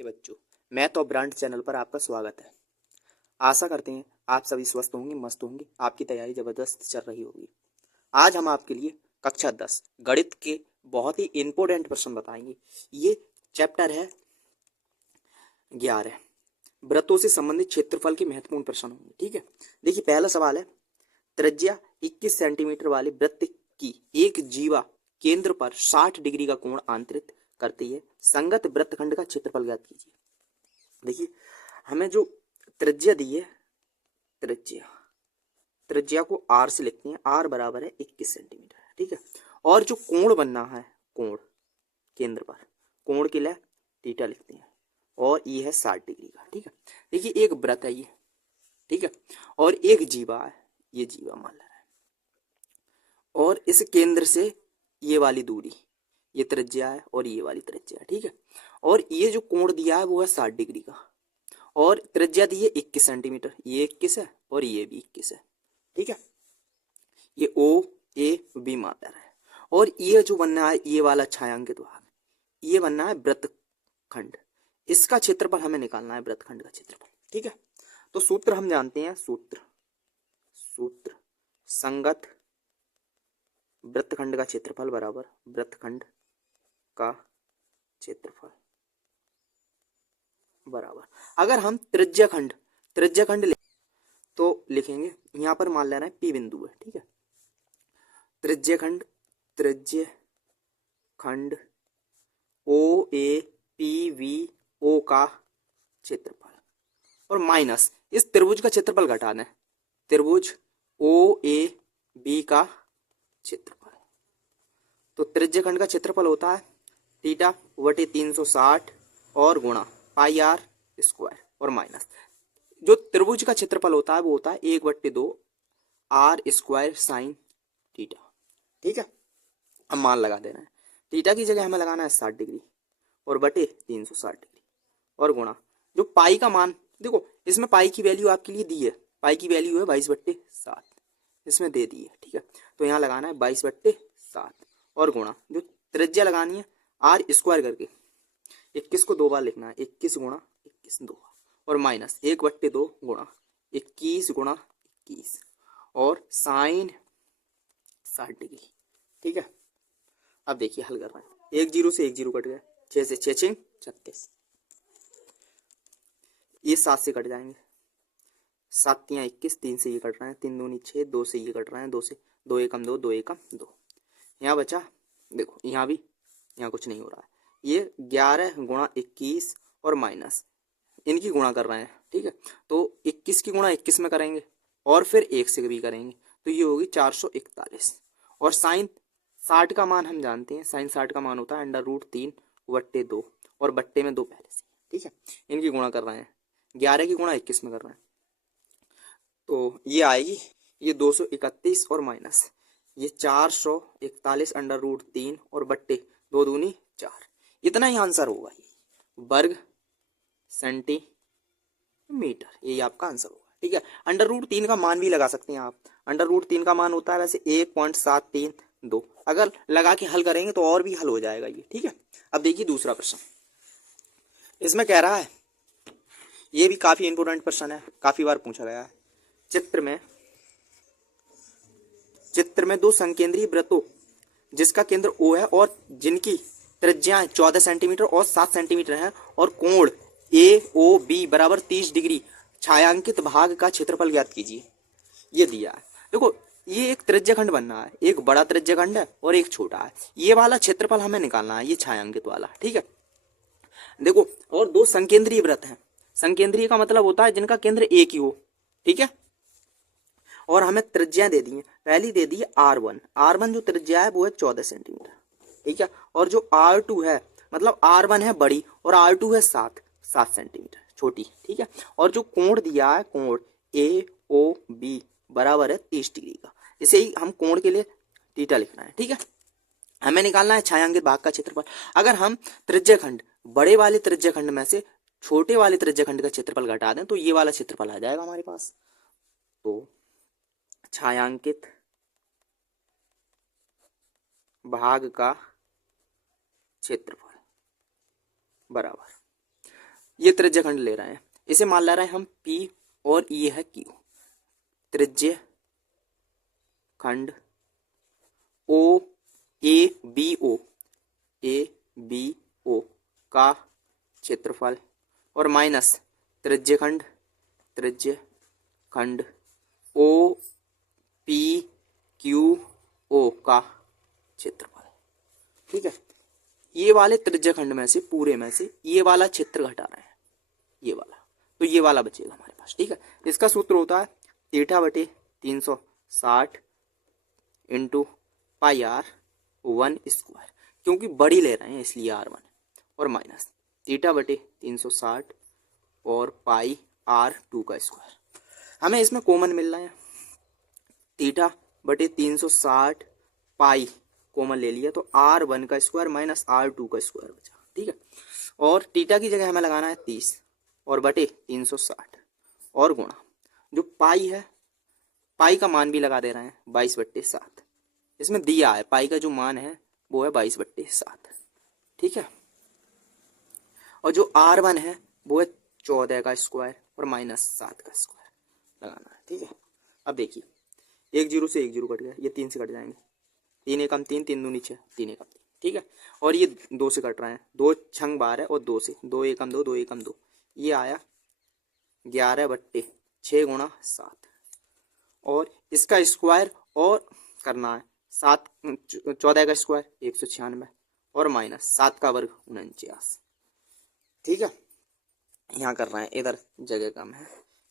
नमस्ते बच्चों, मैथ और ब्रांड चैनल पर आपका स्वागत है। आशा करते हैं आप सभी स्वस्थ होंगे, मस्त होंगे, आपकी तैयारी जबरदस्त चल रही होगी। आज हम आपके लिए कक्षा 10 गणित के बहुत ही इंपॉर्टेंट प्रश्न बताएंगे। ये चैप्टर है 11, वृत्तों से संबंधित क्षेत्रफल के महत्वपूर्ण प्रश्न होंगे। ठीक है, देखिए पहला सवाल है, त्रिज्या 21 सेंटीमीटर वाले वृत्त की एक जीवा केंद्र पर 60 डिग्री का कोण आंतरित करती है, संगत वृत्तखंड का क्षेत्रफल ज्ञात कीजिए। देखिए हमें जो त्रिज्या दी है, त्रिज्या को आर से लिखते हैं, आर बराबर है 21 सेंटीमीटर। ठीक है, और जो कोण बनना है, कोण केंद्र पर, कोण के लिए थीटा लिखते हैं, और ये है 60 डिग्री का। ठीक है, देखिए एक वृत्त है ये, ठीक है, और एक जीवा है, ये जीवा मान ले रहा है, और इस केंद्र से ये वाली दूरी, ये त्रिज्या है और ये वाली त्रिज्या है। ठीक है, और ये जो कोण दिया है वो है 60 डिग्री का, और त्रिज्या दी है 21 सेंटीमीटर, ये 21 है और ये भी 21 है। ठीक है, ये ओ ए बी मार्कर है, और ये जो बनना है ये वाला छायांकित भाग, ये बनना है वृत्तखंड, इसका क्षेत्रफल हमें निकालना है, वृत्तखंड का क्षेत्रफल। ठीक है, तो सूत्र हम जानते हैं, सूत्र संगत वृत्तखंड का क्षेत्रफल बराबर वृत्तखंड का क्षेत्रफल बराबर, अगर हम त्रिज्याखंड तो लिखेंगे, यहाँ पर मान लेना है पी बिंदु है। ठीक है, त्रिज्याखंड ओ ए पी वी ओ का क्षेत्रफल, और माइनस इस त्रिभुज का क्षेत्रफल घटा दें, त्रिभुज ओ ए बी का क्षेत्रफल। तो त्रिज्याखंड का क्षेत्रफल होता है थीटा बटे 360 और गुणा पाई आर स्क्वायर, और माइनस जो त्रिभुज का क्षेत्रफल होता है वो होता है 1/2 आर स्क्वायर साइन थीटा। ठीक है, अब मान लगा देना है, थीटा की जगह हमें लगाना है 60 डिग्री और बटे 360 डिग्री, और गुणा जो पाई का मान, देखो इसमें पाई की वैल्यू आपके लिए दी है, पाई की वैल्यू है 22/7, इसमें दे दी है। ठीक है, तो यहाँ लगाना है 22/7, और गुणा जो त्रिज्या लगानी है आर स्क्वायर करके, 21 को 2 बार लिखना है, 21 गुणा 21 2 बार, और माइनस 1/2 गुणा 21 गुणा 21, और साइन 60 डिग्री। ठीक है, अब देखिए हल कर रहे हैं, 1 0 से 1 0 कट गया, 6 से 6 6 36, ये 7 से कट जाएंगे, 7 3 21, 3 से ये कट रहे हैं, 3 दूनी 6, 2 से ये कट रहे हैं, 2 से 2 एकम 2, 2 एकम 2, यहाँ बचा, देखो यहाँ भी, यहाँ कुछ नहीं हो रहा है, ये 11 गुणा 21 और माइनस इनकी गुणा कर रहे हैं। ठीक है, तो 21 की गुणा 21 में करेंगे और फिर 1 से भी करेंगे, तो ये होगी 441, और साइन 60 का मान हम जानते हैं, साइन 60 का मान होता है √3/2, और बट्टे में 2 पहले से। ठीक है, इनकी गुणा कर रहे हैं, 11 की गुणा 21 में कर रहे हैं, तो ये आएगी, ये 231 और माइनस ये 441 √3 और बट्टे 2 दूनी 4, इतना ही आंसर होगा, ये वर्ग सेंटीमीटर, यही आपका आंसर होगा। ठीक है, √3 का मान भी लगा सकते हैं आप, √3 का मान होता है वैसे 1.732, अगर लगा के हल करेंगे तो और भी हल हो जाएगा ये। ठीक है, अब देखिए दूसरा प्रश्न, इसमें कह रहा है, ये भी काफी इंपोर्टेंट प्रश्न है, काफी बार पूछा गया है, चित्र में 2 संकेंद्रीय वृत्तों जिसका केंद्र O है और जिनकी त्रिज्याएं 14 सेंटीमीटर और 7 सेंटीमीटर है, और कोण AOB बराबर 30 डिग्री, छायांकित भाग का क्षेत्रफल ज्ञात कीजिए, ये दिया है। देखो ये एक त्रिज्याखंड बनना है, एक बड़ा त्रिज्याखंड है और एक छोटा है, ये वाला क्षेत्रफल हमें निकालना है, ये छायांकित वाला। ठीक है, देखो और 2 संकेंद्रीय वृत्त हैं, संकेंद्रीय का मतलब होता है जिनका केंद्र एक ही हो। ठीक है, और हमें त्रिज्या दे दी है, पहली दे दी है R1 जो त्रिज्या है वो है 14 सेंटीमीटर। ठीक है, और जो R2 है, मतलब R1 है बड़ी और R2 है 7 सेंटीमीटर छोटी। ठीक है, और जो कोण दिया है, कोण AOB बराबर है 30 डिग्री का, इसे ही हम कोण के लिए थीटा लिखना है। ठीक है, हमें निकालना है छायांकित भाग का क्षेत्रफल। अगर हम त्रिज्याखंड, बड़े वाले त्रिज्याखंड में से छोटे वाले त्रिज्याखंड का क्षेत्रफल घटा दें तो ये वाला क्षेत्रफल आ जाएगा हमारे पास, तो छायांकित भाग का क्षेत्रफल बराबर ये त्रिज्य खंड ले रहे हैं, इसे मान ले रहे हैं हम P और ये है Q। त्रिज्य खंड ओ ए बी ओ का क्षेत्रफल और माइनस त्रिज्य खंड ओ पी क्यू ओ का क्षेत्रफल। ठीक है, ये वाले त्रिज्य खंड में से पूरे में से ये वाला क्षेत्र घटा रहे हैं, ये वाला, तो ये वाला बचेगा हमारे पास। ठीक है, इसका सूत्र होता है थीटा बटे 360 इंटू पाई आर 1 स्क्वायर, क्योंकि बड़ी ले रहे हैं इसलिए R1, और माइनस थीटा बटे 360 और पाई R2 का स्क्वायर। हमें इसमें कॉमन मिल रहा है, थीटा बटे 360 पाई कॉमन ले लिया तो R1 का स्क्वायर माइनस R2 का स्क्वायर बचा। ठीक है, और थीटा की जगह हमें लगाना है 30 और बटे 360 और गुणा जो पाई है, पाई का मान भी लगा दे रहे हैं 22/7। इसमें दिया है पाई का जो मान है वो है 22/7। ठीक है, और जो R1 है वो है 14 का स्क्वायर और माइनस 7 का स्क्वायर लगाना है। ठीक है, अब देखिए 1 0 से 1 0 कट गया, ये 3 से कट जाएंगे, 3 एकम 3, 3 दूनी 6, 3 एकम 3। ठीक है, और ये 2 से कट रहे हैं, 2 छंग 12 और 2 से 2 एकम 2, 2 एकम 2, ये आया 11/6 गुणा 7, और इसका स्क्वायर और करना है 7, 14 का स्क्वायर 196 और माइनस 7 का वर्ग 49। ठीक है, यहाँ कर रहे हैं, इधर जगह कम है,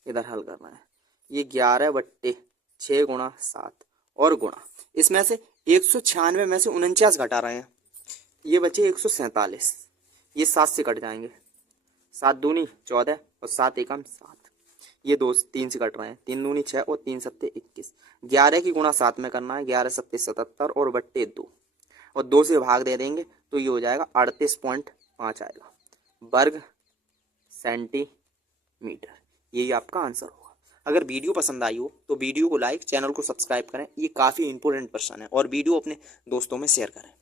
इधर हल कर रहे हैं। ये 11/6 गुणा 7 और गुणा इसमें से 196 में से 49 घटा रहे हैं, ये बचे 147, ये 7 से कट जाएंगे, 7 दूनी 14 और 7 एकम 7, ये 2 3 से कट रहे हैं, 3 दूनी 6 और 3 सत्ते 21, 11 की गुणा 7 में करना है, 11 सत्ते 77 और बट्टे 2, और 2 से भाग दे देंगे तो ये हो जाएगा 38.5 आएगा वर्ग सेंटीमीटर। यही आपका आंसर होगा। अगर वीडियो पसंद आई हो तो वीडियो को लाइक, चैनल को सब्सक्राइब करें, ये काफ़ी इंपॉर्टेंट प्रश्न है, और वीडियो अपने दोस्तों में शेयर करें।